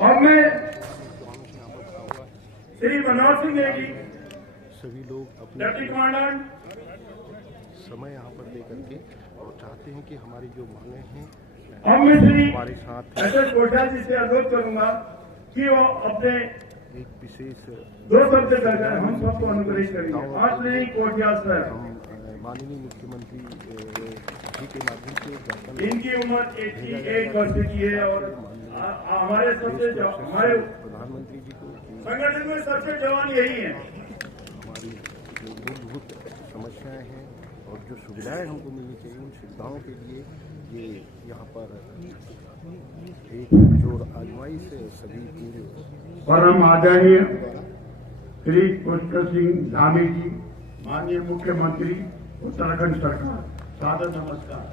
और मैं श्री मनोहर सिंह नेगी सभी लोग अपने डिप्टी कमांडेंट समय यहाँ पर दे करके और चाहते हैं कि हमारी जो मांगे हैं और मैं श्री हमारे साथ एस कोठियाल जी से अनुरोध करूंगा कि वो अपने एक विशेष 2 शब्द कहकर हम सबको अनुग्रहित करेंगे। आज नहीं कोठियाल सर, हम माननीय मुख्यमंत्री जी के माध्यम से ज्ञापन इनकी उम्र 81 वर्ष की है और हमारे सबसे हमारे प्रधानमंत्री जी को संगठन में सबसे जवान यही है। हमारी जो मूलभूत समस्याएं हैं और जो सुविधाएं हमको मिलनी चाहिए उन सुविधाओं के लिए ये यहाँ पर एक जोर आजमाइश सभी पूर्व परम आदरणीय श्री पुष्कर सिंह धामी जी, माननीय मुख्यमंत्री उत्तराखंड सरकार, सादर नमस्कार।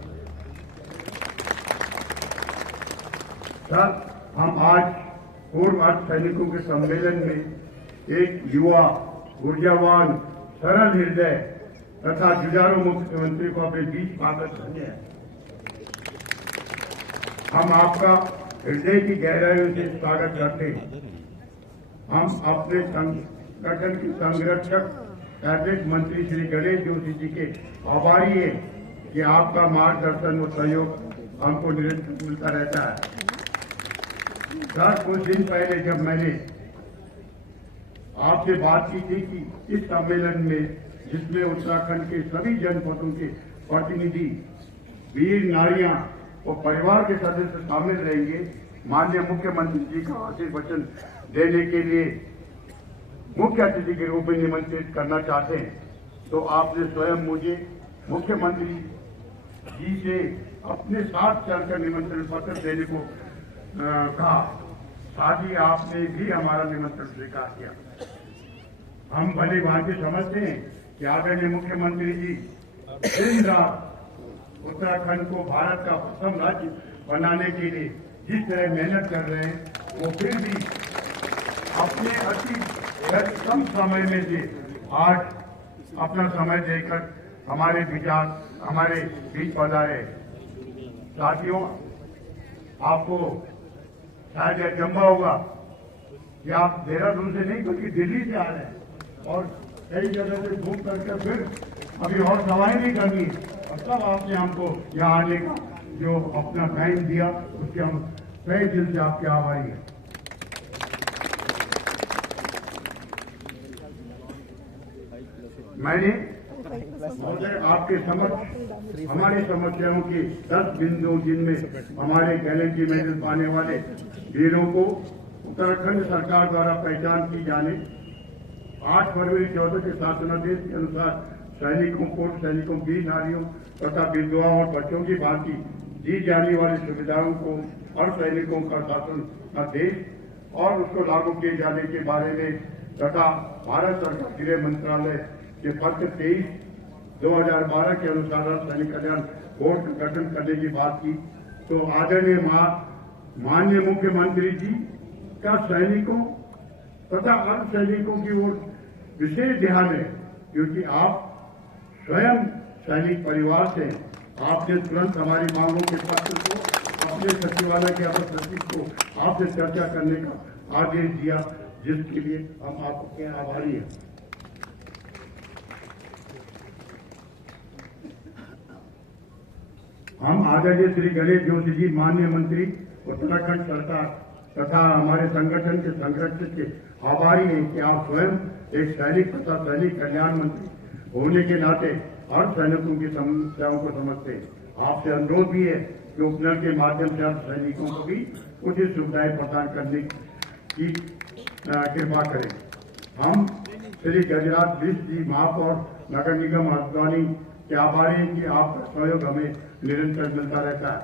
सर, हम आज पूर्व अर्ध सैनिकों के सम्मेलन में एक युवा, ऊर्जावान, सरल हृदय तथा जुझारू मुख्यमंत्री को अपने बीच पाकर धन्य है। हम आपका हृदय की गहराइयों से स्वागत करते हैं। हम अपने संगठन के संरक्षक कैबिनेट मंत्री श्री गणेश जोशी जी के आभारी हैं कि आपका मार्गदर्शन और सहयोग हमको निरंतर मिलता रहता है। सर, कुछ दिन पहले जब मैंने आपसे बात की थी कि इस सम्मेलन में, जिसमें उत्तराखंड के सभी जनपदों के प्रतिनिधि, वीर नारियां और परिवार के सदस्य शामिल रहेंगे, माननीय मुख्यमंत्री जी का आशीर्वचन देने के लिए मुख्य अतिथि के रूप में निमंत्रित करना चाहते हैं, तो आपने स्वयं मुझे मुख्यमंत्री जी से अपने साथ चलकर निमंत्रण पत्र देने को कहा। साथ ही आपने भी हमारा निमंत्रण स्वीकार किया। हम भली भांति समझते हैं कि आदरणीय मुख्यमंत्री जी दिन रात उत्तराखंड को भारत का प्रथम राज्य बनाने के लिए जिस तरह मेहनत कर रहे हैं, वो फिर भी अपने अति कम समय में से आज अपना समय देकर हमारे विचार हमारे बीच पधारे। साथियों, आपको शायद अचंभा होगा कि आप देहरादून से नहीं बल्कि दिल्ली से आ रहे हैं और कई जगह से घूम करके फिर अभी और सवाई नहीं करनी और तब आपने हमको यहाँ आने का जो अपना टाइम दिया, उसके हम तहे दिल से आपके आभारी हैं। मैंने महोदय आपके समक्ष हमारी समस्याओं के 10 बिंदु, जिनमें हमारे गैलेंट्री मेडल पाने वाले वीरों को उत्तराखंड सरकार द्वारा पहचान की जाने, 8 फरवरी 14 के शासनादेश के अनुसार सैनिकों, पूर्व सैनिकों, वीर नारियों तथा विधवाओं और बच्चों की भांति दी जाने वाली सुविधाओं को हर सैनिकों का शासन आदेश और उसको लागू किए जाने के बारे में तथा भारत सरकार गृह मंत्रालय के पत्र 23/2012 के अनुसार सैनिक कल्याण बोर्ड का गठन करने की बात की, तो आदरणीय माननीय मुख्यमंत्री जी का सैनिकों तथा अर्ध सैनिकों की ओर विशेष ध्यान है, क्योंकि आप स्वयं सैनिक परिवार से आपने तुरंत हमारी मांगों के पत्र को अपने सचिवालय के अपर सचिव को आपसे चर्चा करने का आदेश दिया, जिसके लिए हम आपके आभारी हैं। हम आदरणीय श्री गणेश जोशी जी, माननीय मंत्री उत्तराखंड सरकार तथा हमारे संगठन के संरक्षक के आभारी हैं कि आप स्वयं एक सैनिक तथा सैनिक कल्याण मंत्री होने के नाते हर सैनिकों की समस्याओं को समझते हैं। आपसे अनुरोध भी है कि उपनल के माध्यम से हर सैनिकों को भी उचित सुविधाएं प्रदान करने की कृपा करें। हम श्री गजराज बिष्ट जी, महापौर नगर निगम हल्द्वानी के आभारी हैं कि आपका सहयोग हमें निरंतर मिलता रहता है।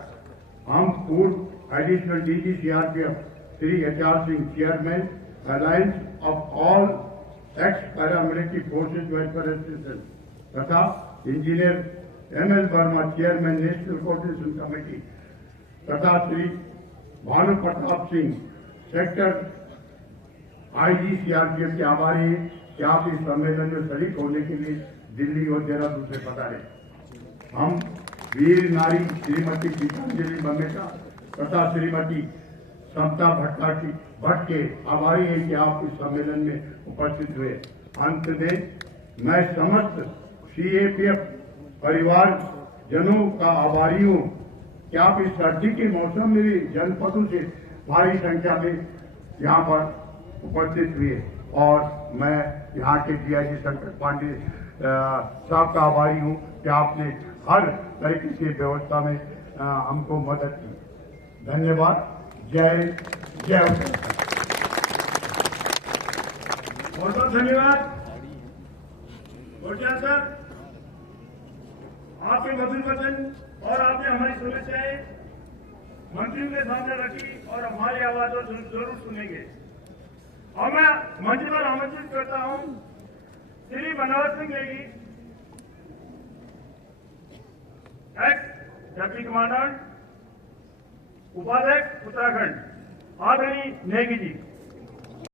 हम पूर्व additional DG CRPF Shri HR Singh, chairman alliance of all ex paramilitary forces welfare association तथा engineer ML Verma, chairman national coordination committee तथा Shri Bhanu Pratap Singh, sector IG CRPF के आभारी हैं कि आप इस सम्मेलन में शरीक होने के लिए दिल्ली और देहरादून से पधारे। हम वीर नारी श्रीमती गीतांजलि ममेटा तथा श्रीमती समता भट्ट के आभारी हैं कि आप इस सम्मेलन में उपस्थित हुए। अंत में मैं समस्त सीएपीएफ परिवार जनों का आभारी हूं कि आप इस सर्दी के मौसम में भी जनपदों से भारी संख्या में यहाँ पर उपस्थित हुए और मैं यहाँ के डीआईजी शंकर पांडे साहब का आभारी हूँ कि आपने हर तरीके से व्यवस्था में हमको मदद की। धन्यवाद। जय जय। बहुत बहुत धन्यवाद कोटियाल सर, आपके मधुर वचन और आपने हमारी समस्याएं मंत्रियों के सामने रखी और हमारी आवाज जरूर सुनेंगे। और मैं मंच पर आमंत्रित करता हूं Shri Manohar Singh Negi, ex deputy commandant उपाध्यक्ष उत्तराखंड, आदरणीय नेगी जी।